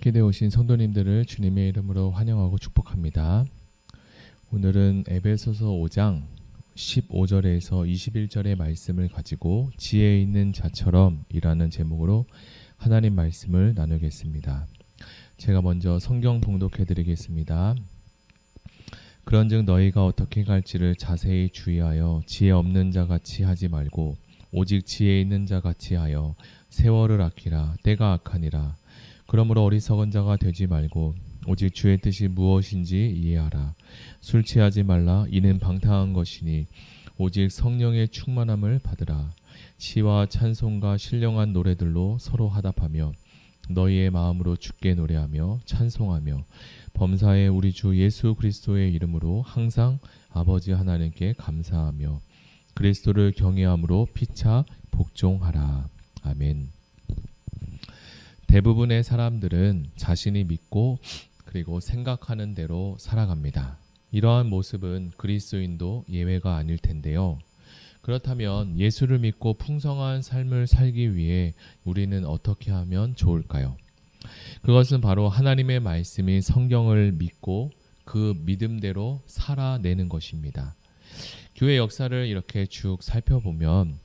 찾게 되어오신 성도님들을 주님의 이름으로 환영하고 축복합니다. 오늘은 에베소서 5장 15절에서 21절의 말씀을 가지고 지혜 있는 자처럼 이라는 제목으로 하나님 말씀을 나누겠습니다. 제가 먼저 성경 봉독해 드리겠습니다. 그런즉 너희가 어떻게 갈지를 자세히 주의하여 지혜 없는 자같이 하지 말고 오직 지혜 있는 자같이 하여 세월을 아끼라. 때가 악하니라. 그러므로 어리석은 자가 되지 말고 오직 주의 뜻이 무엇인지 이해하라. 술 취하지 말라. 이는 방탕한 것이니 오직 성령의 충만함을 받으라. 시와 찬송과 신령한 노래들로 서로 화답하며 너희의 마음으로 주께 노래하며 찬송하며 범사에 우리 주 예수 그리스도의 이름으로 항상 아버지 하나님께 감사하며 그리스도를 경외함으로 피차 복종하라. 아멘. 대부분의 사람들은 자신이 믿고 그리고 생각하는 대로 살아갑니다. 이러한 모습은 그리스도인도 예외가 아닐 텐데요. 그렇다면 예수를 믿고 풍성한 삶을 살기 위해 우리는 어떻게 하면 좋을까요? 그것은 바로 하나님의 말씀인 성경을 믿고 그 믿음대로 살아내는 것입니다. 교회 역사를 이렇게 쭉 살펴보면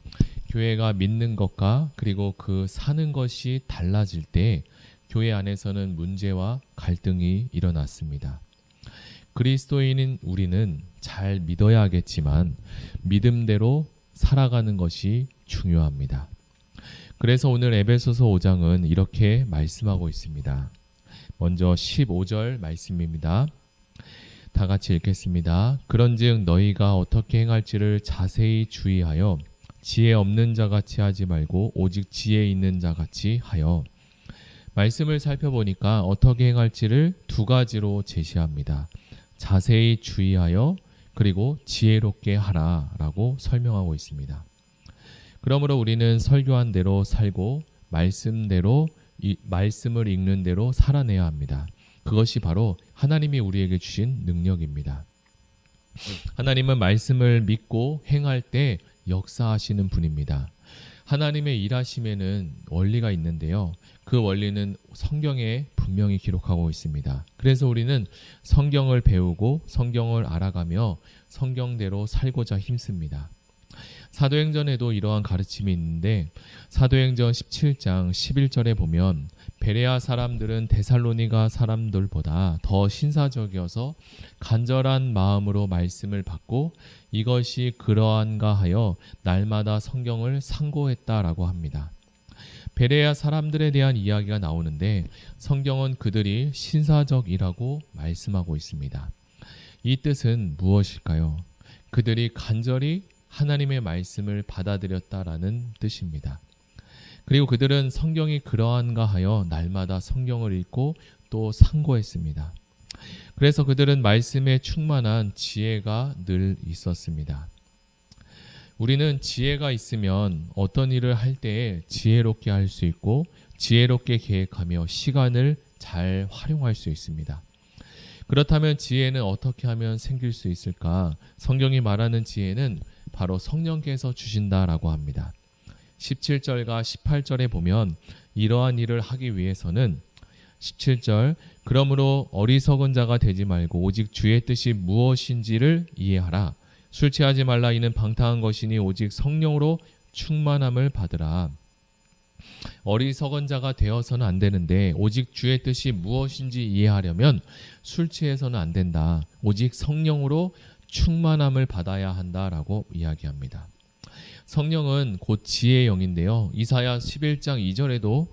교회가 믿는 것과 그리고 그 사는 것이 달라질 때 교회 안에서는 문제와 갈등이 일어났습니다. 그리스도인인 우리는 잘 믿어야겠지만 믿음대로 살아가는 것이 중요합니다. 그래서 오늘 에베소서 5장은 이렇게 말씀하고 있습니다. 먼저 15절 말씀입니다. 다 같이 읽겠습니다. 그런즉 너희가 어떻게 행할지를 자세히 주의하여 지혜 없는 자같이 하지 말고 오직 지혜 있는 자같이 하여. 말씀을 살펴보니까 어떻게 행할지를 두 가지로 제시합니다. 자세히 주의하여 그리고 지혜롭게 하라 라고 설명하고 있습니다. 그러므로 우리는 설교한 대로 살고 말씀대로 말씀을 읽는 대로 살아내야 합니다. 그것이 바로 하나님이 우리에게 주신 능력입니다. 하나님은 말씀을 믿고 행할 때 역사하시는 분입니다. 하나님의 일하심에는 원리가 있는데요. 그 원리는 성경에 분명히 기록하고 있습니다. 그래서 우리는 성경을 배우고 성경을 알아가며 성경대로 살고자 힘씁니다. 사도행전에도 이러한 가르침이 있는데 사도행전 17장 11절에 보면 베레아 사람들은 데살로니가 사람들보다 더 신사적이어서 간절한 마음으로 말씀을 받고 이것이 그러한가 하여 날마다 성경을 상고했다라고 합니다. 베레아 사람들에 대한 이야기가 나오는데 성경은 그들이 신사적이라고 말씀하고 있습니다. 이 뜻은 무엇일까요? 그들이 간절히 하나님의 말씀을 받아들였다라는 뜻입니다. 그리고 그들은 성경이 그러한가 하여 날마다 성경을 읽고 또 상고했습니다. 그래서 그들은 말씀에 충만한 지혜가 늘 있었습니다. 우리는 지혜가 있으면 어떤 일을 할 때에 지혜롭게 할 수 있고 지혜롭게 계획하며 시간을 잘 활용할 수 있습니다. 그렇다면 지혜는 어떻게 하면 생길 수 있을까? 성경이 말하는 지혜는 바로 성령께서 주신다라고 합니다. 17절과 18절에 보면 이러한 일을 하기 위해서는 17절 그러므로 어리석은 자가 되지 말고 오직 주의 뜻이 무엇인지를 이해하라. 술 취하지 말라. 이는 방탕한 것이니 오직 성령으로 충만함을 받으라. 어리석은 자가 되어서는 안 되는데 오직 주의 뜻이 무엇인지 이해하려면 술 취해서는 안 된다. 오직 성령으로 충만함을 받아야 한다라고 이야기합니다. 성령은 곧 지혜의 영인데요. 이사야 11장 2절에도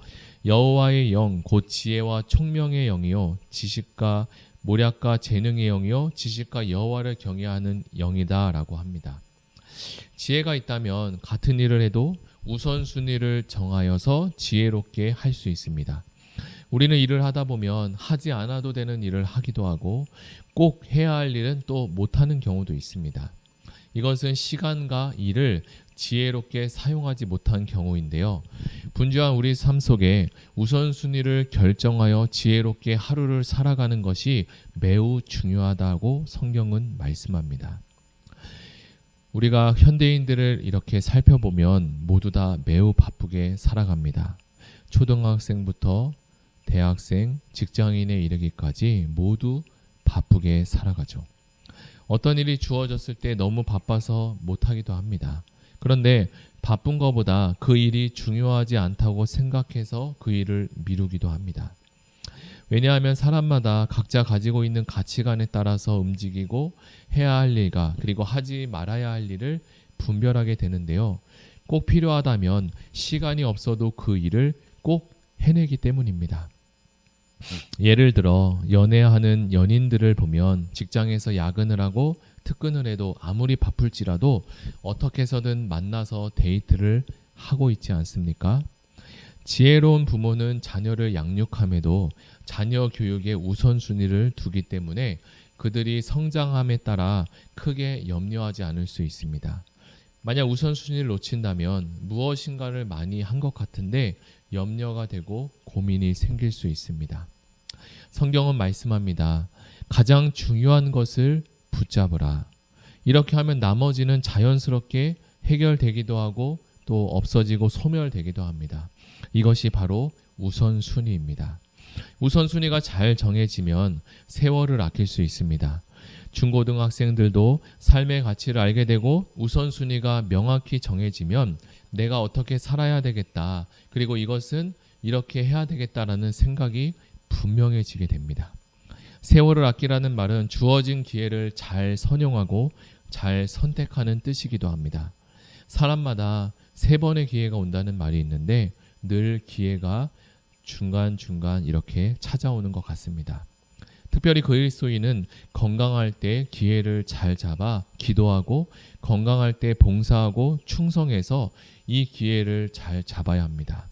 여호와의 영 곧 지혜와 총명의 영이요 지식과 모략과 재능의 영이요 지식과 여호와를 경외하는 영이다라고 합니다. 지혜가 있다면 같은 일을 해도 우선순위를 정하여서 지혜롭게 할 수 있습니다. 우리는 일을 하다 보면 하지 않아도 되는 일을 하기도 하고 꼭 해야 할 일은 또 못하는 경우도 있습니다. 이것은 시간과 일을 지혜롭게 사용하지 못한 경우인데요. 분주한 우리 삶 속에 우선순위를 결정하여 지혜롭게 하루를 살아가는 것이 매우 중요하다고 성경은 말씀합니다. 우리가 현대인들을 이렇게 살펴보면 모두 다 매우 바쁘게 살아갑니다. 초등학생부터 대학생, 직장인에 이르기까지 모두 바쁘게 살아가죠. 어떤 일이 주어졌을 때 너무 바빠서 못하기도 합니다. 그런데 바쁜 것보다 그 일이 중요하지 않다고 생각해서 그 일을 미루기도 합니다. 왜냐하면 사람마다 각자 가지고 있는 가치관에 따라서 움직이고 해야 할 일과 그리고 하지 말아야 할 일을 분별하게 되는데요. 꼭 필요하다면 시간이 없어도 그 일을 꼭 해내기 때문입니다. 예를 들어 연애하는 연인들을 보면 직장에서 야근을 하고 특근을 해도 아무리 바쁠지라도 어떻게 해서든 만나서 데이트를 하고 있지 않습니까? 지혜로운 부모는 자녀를 양육함에도 자녀 교육에 우선순위를 두기 때문에 그들이 성장함에 따라 크게 염려하지 않을 수 있습니다. 만약 우선순위를 놓친다면 무엇인가를 많이 한 것 같은데 염려가 되고 고민이 생길 수 있습니다. 성경은 말씀합니다. 가장 중요한 것을 붙잡으라. 이렇게 하면 나머지는 자연스럽게 해결되기도 하고 또 없어지고 소멸되기도 합니다. 이것이 바로 우선순위입니다. 우선순위가 잘 정해지면 세월을 아낄 수 있습니다. 중고등학생들도 삶의 가치를 알게 되고 우선순위가 명확히 정해지면 내가 어떻게 살아야 되겠다. 그리고 이것은 이렇게 해야 되겠다라는 생각이 분명해지게 됩니다. 세월을 아끼라는 말은 주어진 기회를 잘 선용하고 잘 선택하는 뜻이기도 합니다. 사람마다 3번의 기회가 온다는 말이 있는데 늘 기회가 중간중간 이렇게 찾아오는 것 같습니다. 특별히 그리스도인은 건강할 때 기회를 잘 잡아 기도하고 건강할 때 봉사하고 충성해서 이 기회를 잘 잡아야 합니다.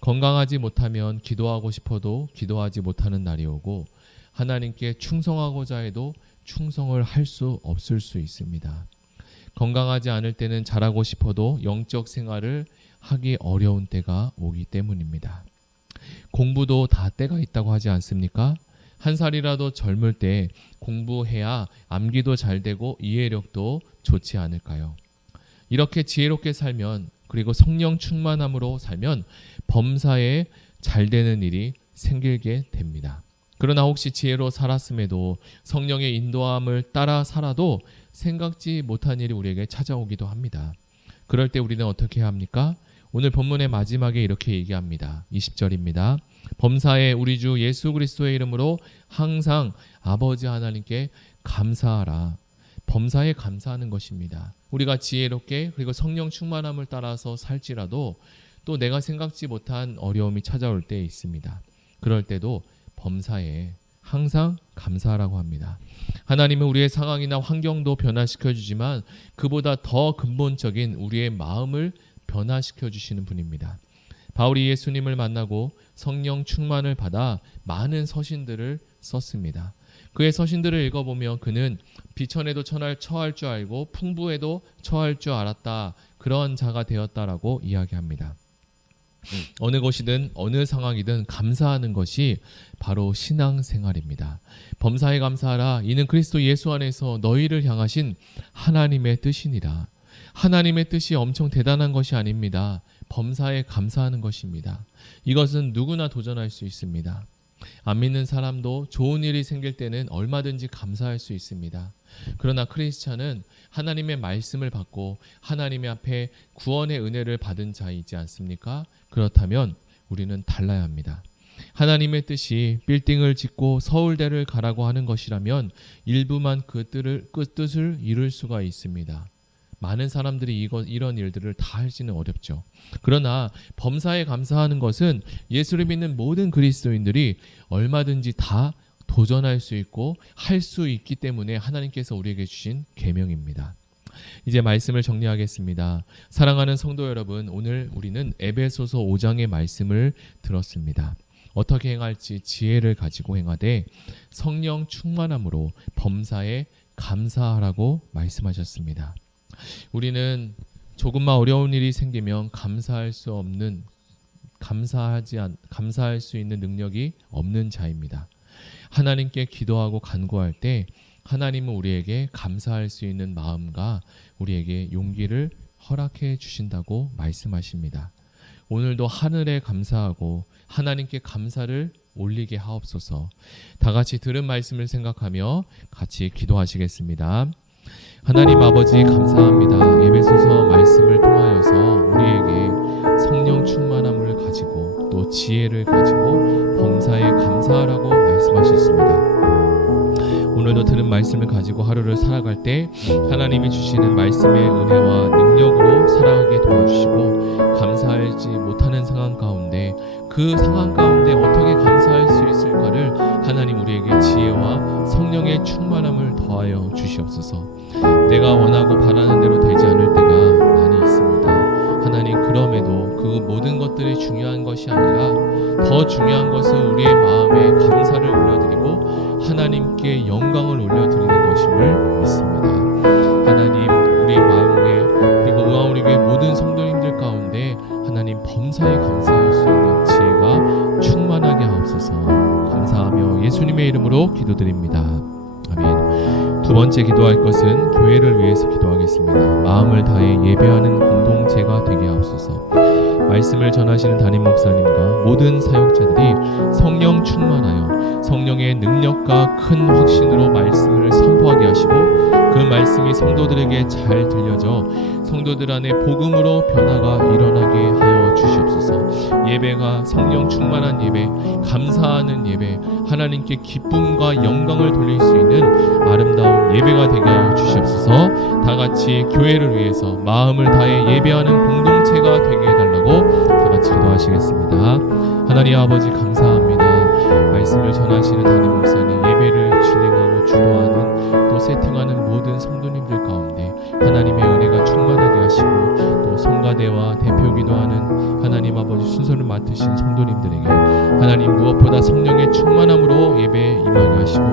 건강하지 못하면 기도하고 싶어도 기도하지 못하는 날이 오고 하나님께 충성하고자 해도 충성을 할 수 없을 수 있습니다. 건강하지 않을 때는 잘하고 싶어도 영적 생활을 하기 어려운 때가 오기 때문입니다. 공부도 다 때가 있다고 하지 않습니까? 한 살이라도 젊을 때 공부해야 암기도 잘 되고 이해력도 좋지 않을까요? 이렇게 지혜롭게 살면 그리고 성령 충만함으로 살면 범사에 잘 되는 일이 생기게 됩니다. 그러나 혹시 지혜로 살았음에도 성령의 인도함을 따라 살아도 생각지 못한 일이 우리에게 찾아오기도 합니다. 그럴 때 우리는 어떻게 해야 합니까? 오늘 본문의 마지막에 이렇게 얘기합니다. 20절입니다. 범사에 우리 주 예수 그리스도의 이름으로 항상 아버지 하나님께 감사하라. 범사에 감사하는 것입니다. 우리가 지혜롭게 그리고 성령 충만함을 따라서 살지라도 또 내가 생각지 못한 어려움이 찾아올 때 있습니다. 그럴 때도 범사에 항상 감사하라고 합니다. 하나님은 우리의 상황이나 환경도 변화시켜 주지만 그보다 더 근본적인 우리의 마음을 변화시켜 주시는 분입니다. 바울이 예수님을 만나고 성령 충만을 받아 많은 서신들을 썼습니다. 그의 서신들을 읽어보면 그는 비천에도 처할 줄 알고 풍부에도 처할 줄 알았다. 그런 자가 되었다라고 이야기합니다. 어느 곳이든 어느 상황이든 감사하는 것이 바로 신앙생활입니다. 범사에 감사하라. 이는 그리스도 예수 안에서 너희를 향하신 하나님의 뜻이니라. 하나님의 뜻이 엄청 대단한 것이 아닙니다. 범사에 감사하는 것입니다. 이것은 누구나 도전할 수 있습니다. 안 믿는 사람도 좋은 일이 생길 때는 얼마든지 감사할 수 있습니다. 그러나 크리스찬은 하나님의 말씀을 받고 하나님의 앞에 구원의 은혜를 받은 자이지 않습니까? 그렇다면 우리는 달라야 합니다. 하나님의 뜻이 빌딩을 짓고 서울대를 가라고 하는 것이라면 일부만 그 뜻을 이룰 수가 있습니다. 많은 사람들이 이런 일들을 다 할지는 어렵죠. 그러나 범사에 감사하는 것은 예수를 믿는 모든 그리스도인들이 얼마든지 다 도전할 수 있고 할 수 있기 때문에 하나님께서 우리에게 주신 계명입니다. 이제 말씀을 정리하겠습니다. 사랑하는 성도 여러분, 오늘 우리는 에베소서 5장의 말씀을 들었습니다. 어떻게 행할지 지혜를 가지고 행하되 성령 충만함으로 범사에 감사하라고 말씀하셨습니다. 우리는 조금만 어려운 일이 생기면 감사할 수 있는 능력이 없는 자입니다. 하나님께 기도하고 간구할 때 하나님은 우리에게 감사할 수 있는 마음과 우리에게 용기를 허락해 주신다고 말씀하십니다. 오늘도 하늘에 감사하고 하나님께 감사를 올리게 하옵소서. 다 같이 들은 말씀을 생각하며 같이 기도하시겠습니다. 하나님 아버지 감사합니다. 예배소서 말씀을 통하여서 우리에게 성령 충만함을 가지고 또 지혜를 가지고 범사에 감사하라고 말씀하셨습니다. 오늘도 들은 말씀을 가지고 하루를 살아갈 때 하나님이 주시는 말씀의 은혜와 능력으로 살아가게 도와주시고 감사하지 못하는 상황 가운데 그 상황 가운데 어떻게 감사할 수 있을까를 하나님 우리에게 지혜와 성령의 충만함을 더하여 주시옵소서. 내가 원하고 바라는 대로 되지 않을 때가 많이 있습니다. 하나님 그럼에도 그 모든 것들이 중요한 것이 아니라 더 중요한 것은 우리의 마음에 감사를 올려드리고 하나님께 영광을 올려드리는 것임을 믿습니다. 하나님 우리 마음에 그리고 우리 교회 모든 성도님들 가운데 하나님 범사에 감사할 수 있는 지혜가 충만하게 하옵소서. 감사하며 예수님의 이름으로 기도드립니다. 아멘. 두 번째 기도할 것은 교회를 위해서 기도하겠습니다. 마음을 다해 예배하는 공동체가 되게 하옵소서. 말씀을 전하시는 담임 목사님과 모든 사역자들이 성령 충만하여 성령의 능력과 큰 확신으로 말씀을 선포하게 하시고 그 말씀이 성도들에게 잘 들려져 성도들 안에 복음으로 변화가 일어나게 하여 주시옵소서. 예배가 성령 충만한 예배, 감사하는 예배, 하나님께 기쁨과 영광을 돌릴 수 있는 아름다운 예배가 되게 하여 주시옵소서. 다 같이 교회를 위해서 마음을 다해 예배하는 공동체가 되게 해달라고 다 같이 기도하시겠습니다. 하나님 아버지 감사합니다. 말씀을 전하시는 담임 목사님, 예배를 진행하고 주도하는 또 세팅하는 모든 성도님들 가운데 하나님의 은혜가 충만하게 하시고 또 성가대와 대표 기도하는 하나님 아버지 순서를 맡으신 성도님들에게 하나님 무엇보다 성령의 충만함으로 예배에 임하게 하시고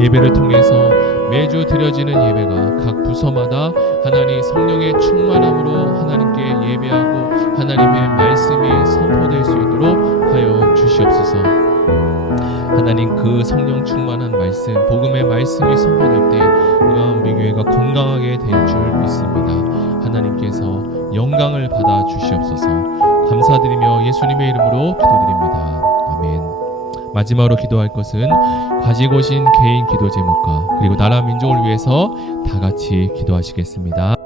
예배를 통해서 매주 드려지는 예배가 각 부서마다 하나님 성령의 충만함으로 하나님께 예배하고 하나님의 말씀이 선포될 수 있도록 하여 주시옵소서. 하나님 그 성령 충만한 말씀, 복음의 말씀이 선포될 때 우리 교회가 건강하게 될 줄 믿습니다. 하나님께서 영광을 받아 주시옵소서. 감사드리며 예수님의 이름으로 기도드립니다. 아멘. 마지막으로 기도할 것은 가지고 오신 개인 기도 제목과 그리고 나라 민족을 위해서 다 같이 기도하시겠습니다.